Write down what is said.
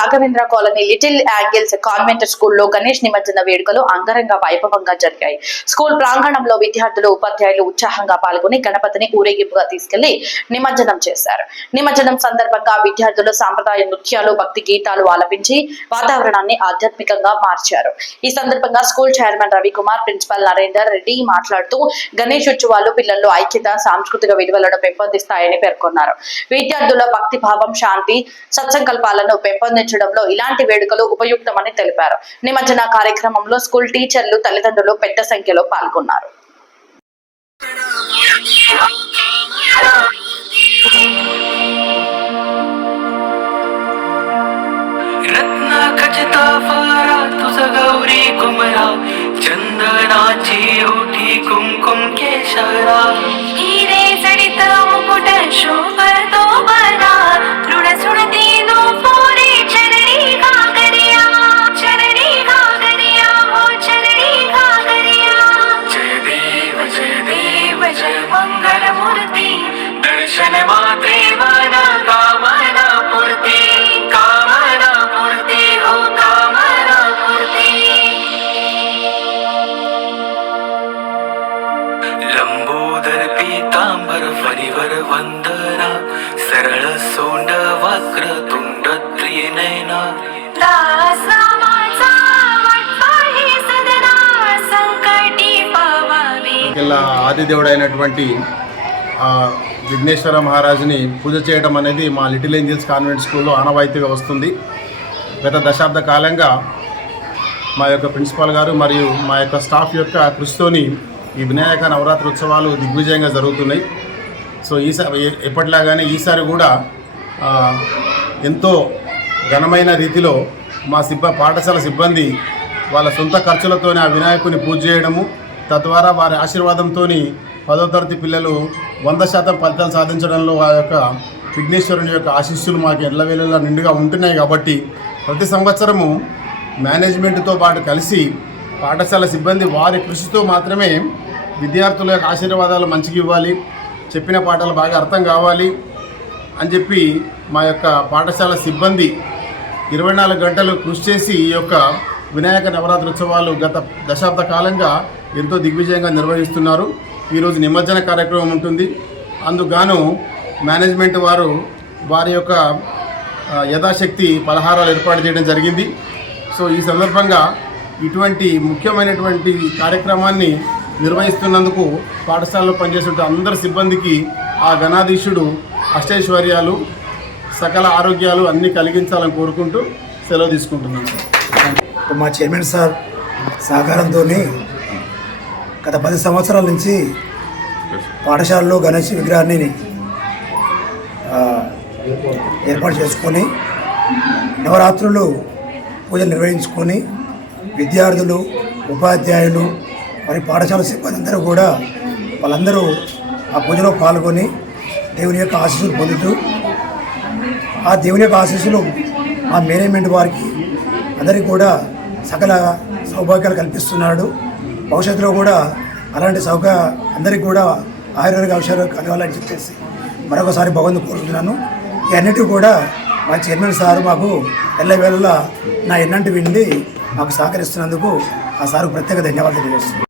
Raghavendra colony little angels convent స్కూల్లో గణేష్ నిమజ్జన వేడుకలు అంగరంగ వైభవంగా జరిగాయి. స్కూల్ ప్రాంగణంలో విద్యార్థులు ఉపాధ్యాయులు ఉత్సాహంగా పాల్గొని గణపతిని ఊరేగింపుగా తీసుకెళ్ళి నిమజ్జనం చేశారు. నిమజ్జనం సందర్భంగా విద్యార్థులు సాంప్రదాయ నృత్యాలు భక్తి గీతాలు ఆలపించి వాతావరణాన్ని ఆధ్యాత్మికంగా మార్చారు. ఈ సందర్భంగా school chairman Ravikumar principal Narender Reddy మాట్లాడుతూ గణేష్ ఉత్సవాలు పిల్లల్లో ఐక్యత సాంస్కృతిక విలువలను పెంపొందిస్తాయని పేర్కొన్నారు. విద్యార్థుల భక్తి భావం శాంతి సత్సంకల్పాలను పెంపొందించడంలో ఇలాంటి వేడుకలు ఉపయుక్తమని తెలిపారు నిమజ్జన కార్యక్రమంలో స్కూల్ టీచర్లు తల్లిదండ్రులు పెద్ద సంఖ్యలో పాల్గొన్నారు रत्न खचिता फारा तुझ गौरी कुमरा चंदनाची ओठी कुमकुम केशरा जय मंगल मूर्ती दर्शन मात्रे मन कामना पूर्ती कामना पूर्ती हो कामना पूर्ती लंबोदर पीतांबर फणीवर वंदना सरळ सोंड वक्र ఆదిదేవుడు అయినటువంటి విఘ్నేశ్వర మహారాజుని పూజ చేయడం అనేది మా లిటిల్ ఏంజల్స్ కాన్వెంట్ స్కూల్లో ఆనవాయితీగా వస్తుంది. గత దశాబ్ద కాలంగా మా యొక్క ప్రిన్సిపాల్ గారు మరియు మా యొక్క స్టాఫ్ యొక్క కృషితోని ఈ వినాయక నవరాత్రి ఉత్సవాలు దిగ్విజయంగా జరుగుతున్నాయి. సో ఈసారి ఎప్పటిలాగానే ఈసారి కూడా ఎంతో ఘనమైన రీతిలో మా సిబ్బ పాఠశాల సిబ్బంది వాళ్ళ సొంత ఖర్చులతోనే ఆ వినాయకుని పూజ చేయడము తద్వారా వారి ఆశీర్వాదంతో పదో తరగతి పిల్లలు వంద శాతం ఫలితాలు సాధించడంలో ఆ యొక్క విఘ్నేశ్వరుని యొక్క ఆశీస్సులు మాకు ఎల్లవేళలా నిండుగా ఉంటున్నాయి కాబట్టి ప్రతి సంవత్సరము మేనేజ్మెంట్తో పాటు కలిసి పాఠశాల సిబ్బంది వారి కృషితో మాత్రమే విద్యార్థుల యొక్క ఆశీర్వాదాలు మంచిగా ఇవ్వాలి. చెప్పిన పాఠాలు బాగా అర్థం కావాలి అని చెప్పి మా యొక్క పాఠశాల సిబ్బంది ఇరవై నాలుగు గంటలు కృషి చేసి ఈ యొక్క వినాయక నవరాత్రి ఉత్సవాలు గత దశాబ్ద కాలంగా ఎంతో దిగ్విజయంగా నిర్వహిస్తున్నారు. ఈరోజు నిమజ్జన కార్యక్రమం ఉంటుంది. అందుగాను మేనేజ్మెంట్ వారు వారి యొక్క యథాశక్తి పలహారాలు ఏర్పాటు చేయడం జరిగింది. సో ఈ సందర్భంగా ఇటువంటి ముఖ్యమైనటువంటి కార్యక్రమాన్ని నిర్వహిస్తున్నందుకు పాఠశాలలో పనిచేసే అందరి సిబ్బందికి ఆ గణాధీశుడు అష్టైశ్వర్యాలు సకల ఆరోగ్యాలు అన్నీ కలిగించాలని కోరుకుంటూ సెలవు తీసుకుంటున్నాను. మా చైర్మన్ సార్ సహకారంతో గత పది సంవత్సరాల నుంచి పాఠశాలలో గణేష్ విగ్రహాన్ని ఏర్పాటు చేసుకొని నవరాత్రులు పూజలు నిర్వహించుకొని విద్యార్థులు ఉపాధ్యాయులు మరి పాఠశాల సిబ్బంది అందరూ కూడా వాళ్ళందరూ ఆ పూజలో పాల్గొని దేవుని యొక్క ఆశీస్సులు పొందుతూ ఆ దేవుని యొక్క ఆశీస్సులు ఆ మేనేజ్మెంట్ వారికి అందరికీ కూడా సకల సౌభాగ్యాలు కల్పిస్తున్నాడు. భవిష్యత్తులో కూడా అలాంటి సౌక అందరికీ కూడా ఆయుర్వేదిక అవసరాలు కలగాలని చెప్పేసి మరొకసారి భగవంతు కోరుతున్నాను ఈ అన్నిటి కూడా మా చైర్మన్ సార్ మాకు ఎల్లవేళలా నా ఎన్నంటి విండి మాకు సహకరిస్తున్నందుకు ఆ సార్కు ప్రత్యేక ధన్యవాదాలు తెలియజేస్తున్నాను.